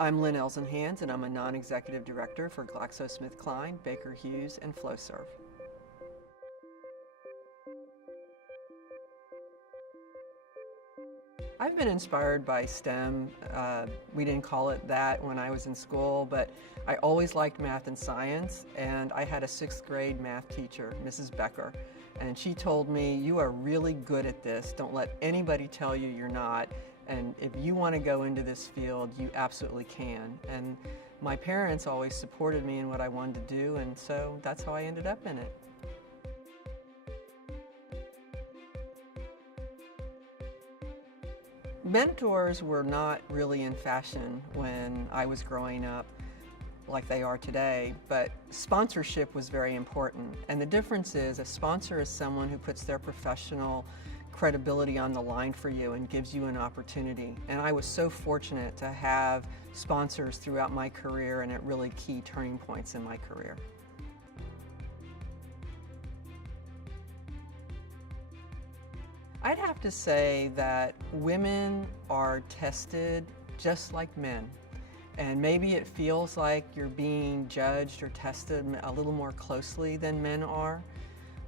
I'm Lynn Elsenhans, and I'm a non-executive director for GlaxoSmithKline, Baker Hughes, and Flowserve. I've been inspired by STEM. We didn't call it that when I was in school, but I always liked math and science, and I had a 6th grade math teacher, Mrs. Becker, and she told me, "You are really good at this. Don't let anybody tell you you're not, and if you want to go into this field, you absolutely can." And my parents always supported me in what I wanted to do, and so that's how I ended up in it. Mentors were not really in fashion when I was growing up like they are today, but sponsorship was very important. And the difference is a sponsor is someone who puts their professional credibility on the line for you and gives you an opportunity. And I was so fortunate to have sponsors throughout my career and at really key turning points in my career. I'd have to say that women are tested just like men. And maybe it feels like you're being judged or tested a little more closely than men are,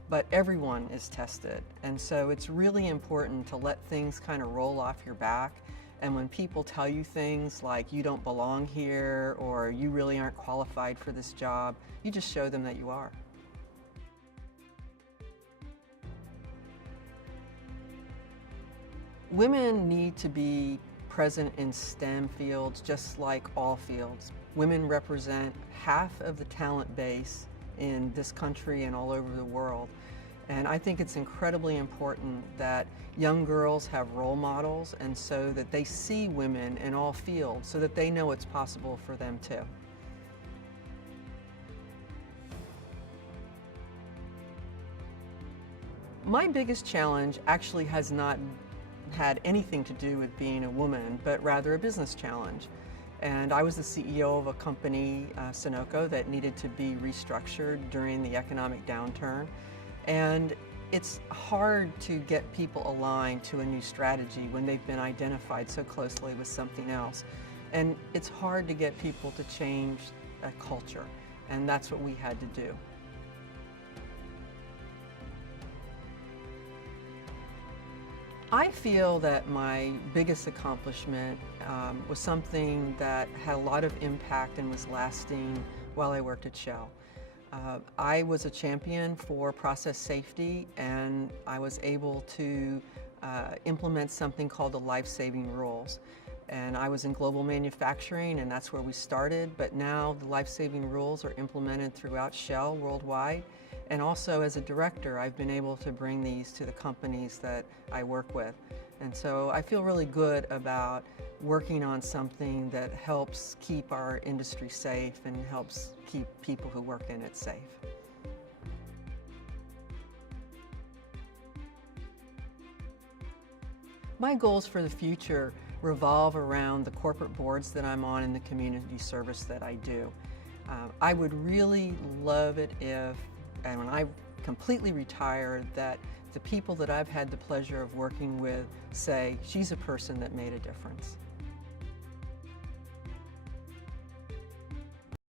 but everyone is tested. And so it's really important to let things kind of roll off your back. And when people tell you things like you don't belong here or you really aren't qualified for this job, you just show them that you are. Women need to be present in STEM fields just like all fields. Women represent half of the talent base in this country and all over the world. And I think it's incredibly important that young girls have role models and so that they see women in all fields so that they know it's possible for them too. My biggest challenge actually has not had anything to do with being a woman, but rather a business challenge. And I was the CEO of a company, Sunoco, that needed to be restructured during the economic downturn. And it's hard to get people aligned to a new strategy when they've been identified so closely with something else. And it's hard to get people to change a culture, and that's what we had to do. I feel that my biggest accomplishment was something that had a lot of impact and was lasting while I worked at Shell. I was a champion for process safety, and I was able to implement something called the life-saving rules. And I was in global manufacturing, and that's where we started, but now the life-saving rules are implemented throughout Shell worldwide. And also as a director, I've been able to bring these to the companies that I work with. And so I feel really good about working on something that helps keep our industry safe and helps keep people who work in it safe. My goals for the future revolve around the corporate boards that I'm on and the community service that I do. I would really love it if, and when I completely retire, that the people that I've had the pleasure of working with say, "She's a person that made a difference."